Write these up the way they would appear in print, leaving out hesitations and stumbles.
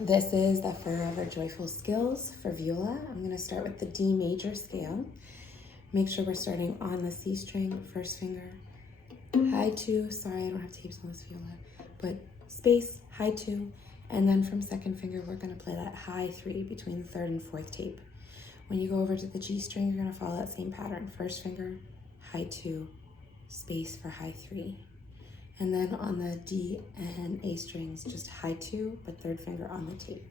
This is the Forever Joyful Skills for viola. I'm going to start with the D major scale. Make sure we're starting on the C string, first finger, high 2, sorry I don't have tapes on this viola, but space, high 2, and then from second finger we're going to play that high 3 between the third and fourth tape. When you go over to the G string, you're going to follow that same pattern, first finger, high 2, space for high 3. And then on the D and A strings, just high 2, but third finger on the tape.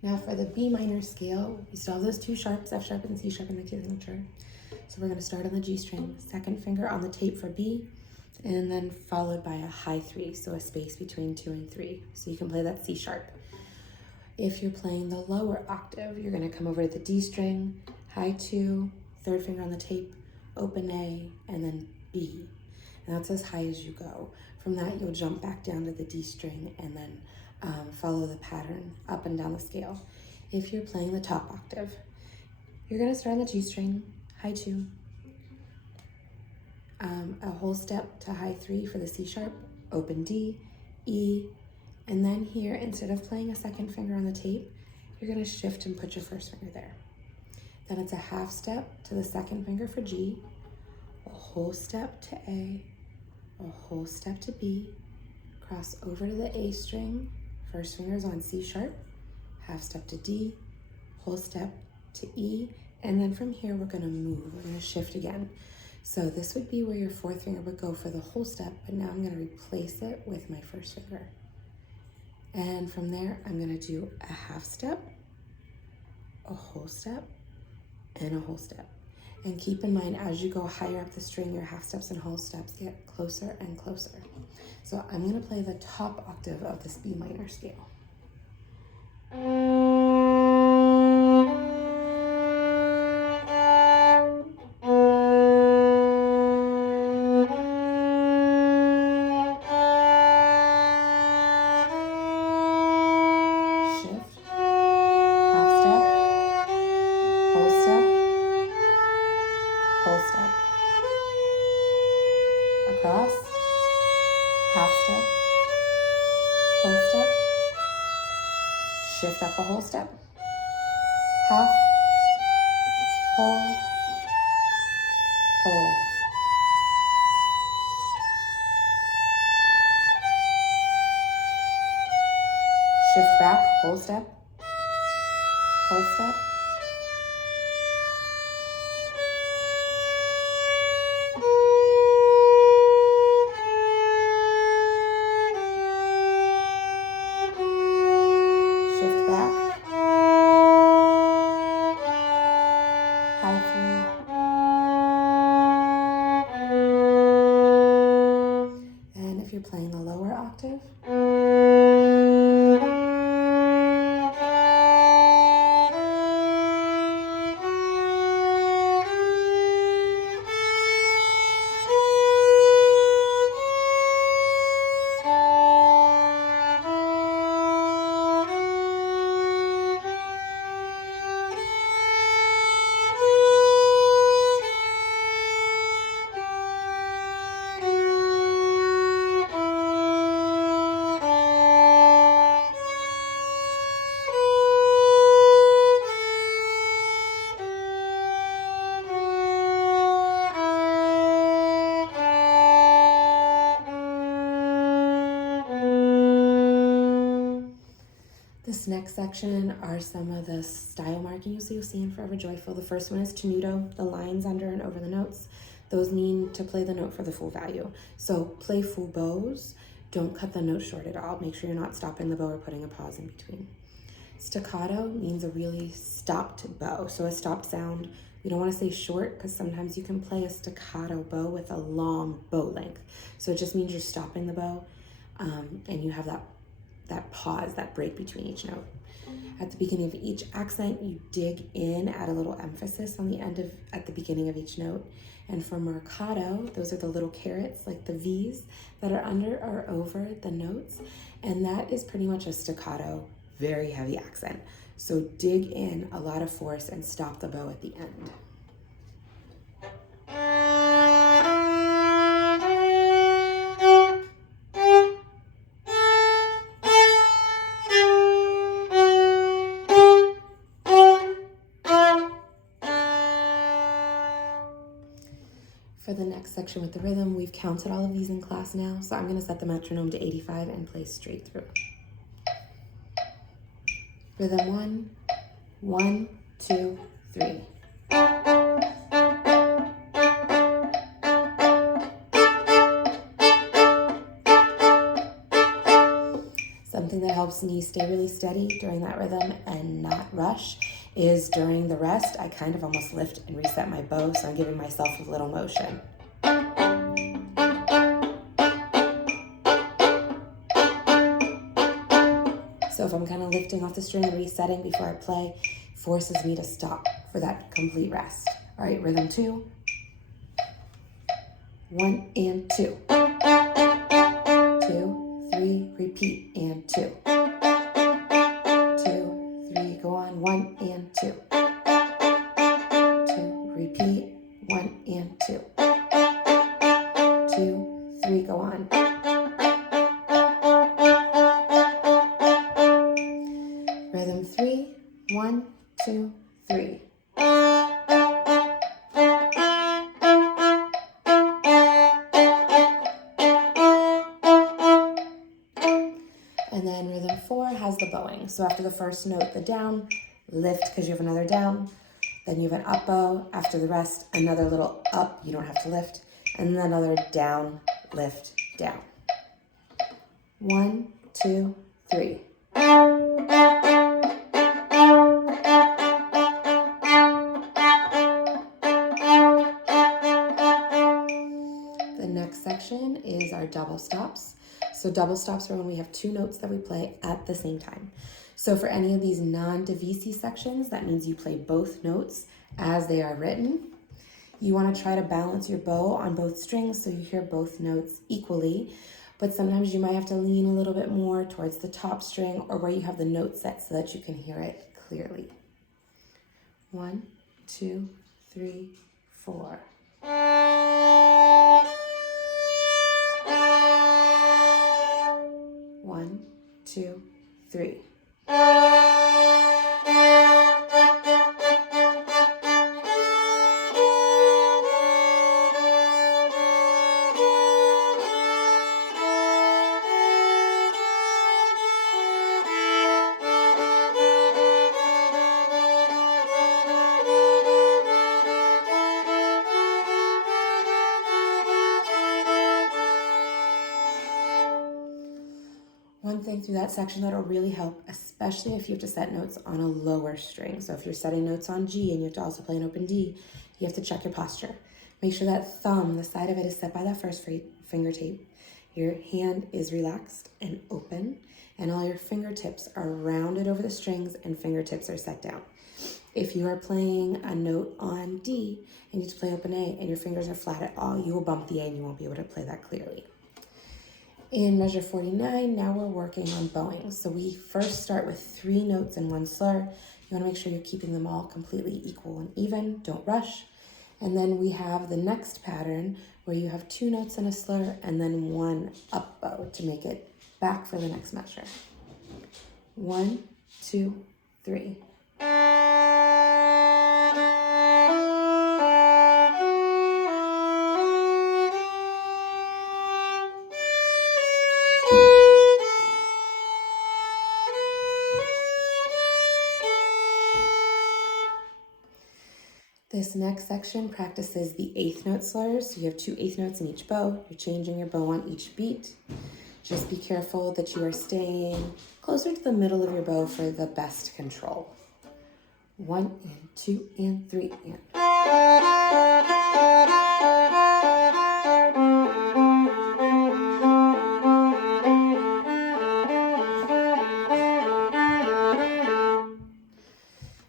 Now for the B minor scale, we still have those two sharps, F sharp and C sharp in the key signature. So we're going to start on the G string, second finger on the tape for B, and then followed by a high 3, so a space between 2 and 3. So you can play that C sharp. If you're playing the lower octave, you're going to come over to the D string, high 2, third finger on the tape, open A, and then B. And that's as high as you go. From that, you'll jump back down to the D string and then follow the pattern up and down the scale. If you're playing the top octave, you're going to start on the G string, high 2, a whole step to high 3 for the C sharp, open D, E, and then here, instead of playing a second finger on the tape, you're going to shift and put your first finger there. Then it's a half step to the second finger for G, a whole step to A, a whole step to B, cross over to the A string, first finger is on C sharp, half step to D, whole step to E, and then from here we're going to move, we're going to shift again. So this would be where your fourth finger would go for the whole step, but now I'm going to replace it with my first finger. And from there I'm going to do a half step, a whole step, and a whole step. And keep in mind, as you go higher up the string, your half steps and whole steps get closer and closer. So I'm going to play the top octave of this B minor scale. Shift, half step, whole step, whole step, across, half step, whole step, shift up a whole step, half, whole, whole. Shift back, whole step, whole step, shift back, high 3, and if you're playing the lower octave, This next section are some of the style markings you'll see in Forever Joyful. The first one is tenuto, the lines under and over the notes. those mean to play the note for the full value. So play full bows, don't cut the note short at all. Make sure you're not stopping the bow or putting a pause in between. Staccato means a really stopped bow. So a stopped sound, we don't want to say short because sometimes you can play a staccato bow with a long bow length. So it just means you're stopping the bow and you have that pause, that break between each note. At the beginning of each accent, you dig in, add a little emphasis on the end at the beginning of each note. And for marcato, those are the little carets, like the V's that are under or over the notes. And that is pretty much a staccato, very heavy accent. So dig in a lot of force and stop the bow at the end. For the next section with the rhythm, we've counted all of these in class now, so I'm going to set the metronome to 85 and play straight through. Rhythm 1, 1, 2, 3. Something that helps me stay really steady during that rhythm and not rush is during the rest, I kind of almost lift and reset my bow, so I'm giving myself a little motion. So if I'm kind of lifting off the string and resetting before I play, forces me to stop for that complete rest. All right, rhythm 2. 1 and 2. 2, 3, repeat, and 2. 2, 3, go on, 1 and 2. 2, repeat, 1 and 2. 2, 3, go on. Rhythm 3, 1, 2, 3. And then rhythm 4 has the bowing. So after the first note, the down, lift because you have another down. Then you have an up bow. After the rest, another little up, you don't have to lift. And then another down, lift, down. 1, 2, 3. The next section is our double stops. So double stops are when we have two notes that we play at the same time. So for any of these non-divisi sections, that means you play both notes as they are written. You want to try to balance your bow on both strings so you hear both notes equally, but sometimes you might have to lean a little bit more towards the top string or where you have the note set so that you can hear it clearly. 1, 2, 3, 4. 1, 2, 3. One thing through that section that'll really help, especially if you have to set notes on a lower string. So if you're setting notes on G and you have to also play an open D, you have to check your posture. Make sure that thumb, the side of it, is set by that first finger tape. Your hand is relaxed and open, and all your fingertips are rounded over the strings and fingertips are set down. If you are playing a note on D and you need to play open A and your fingers are flat at all, you will bump the A and you won't be able to play that clearly. In measure 49, now we're working on bowing. So we first start with 3 notes and 1 slur. You want to make sure you're keeping them all completely equal and even. Don't rush. And then we have the next pattern where you have 2 notes and a slur and then 1 up bow to make it back for the next measure. 1, 2, 3. The This next section practices the eighth note slurs. So you have 2 eighth notes in each bow. You're changing your bow on each beat. Just be careful that you are staying closer to the middle of your bow for the best control. 1 and 2 and 3 and.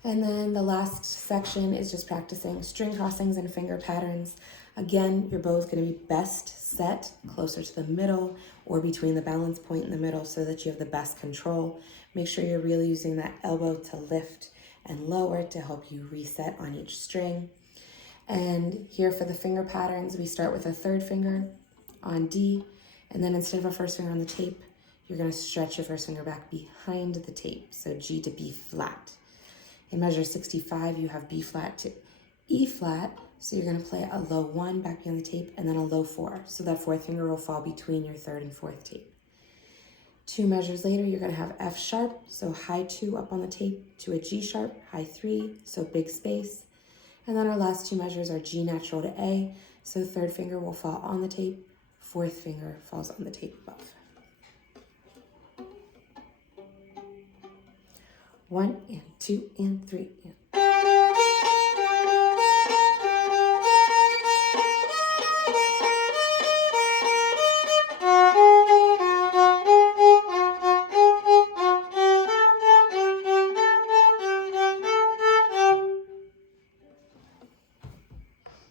And then the last section is just practicing string crossings and finger patterns. Again, your bow is going to be best set closer to the middle or between the balance point in the middle so that you have the best control. Make sure you're really using that elbow to lift and lower to help you reset on each string. And here for the finger patterns, we start with a 3rd finger on D, and then instead of a 1st finger on the tape, you're going to stretch your 1st finger back behind the tape, so G to B flat. In measure 65, you have B flat to E flat, so you're going to play a low 1 back behind the tape and then a low 4, so that 4th finger will fall between your 3rd and 4th tape. 2 measures later, you're going to have F sharp, so high 2 up on the tape, to a G sharp, high 3, so big space. And then our last 2 measures are G natural to A, so 3rd finger will fall on the tape, 4th finger falls on the tape above. 1 and 2 and 3 and.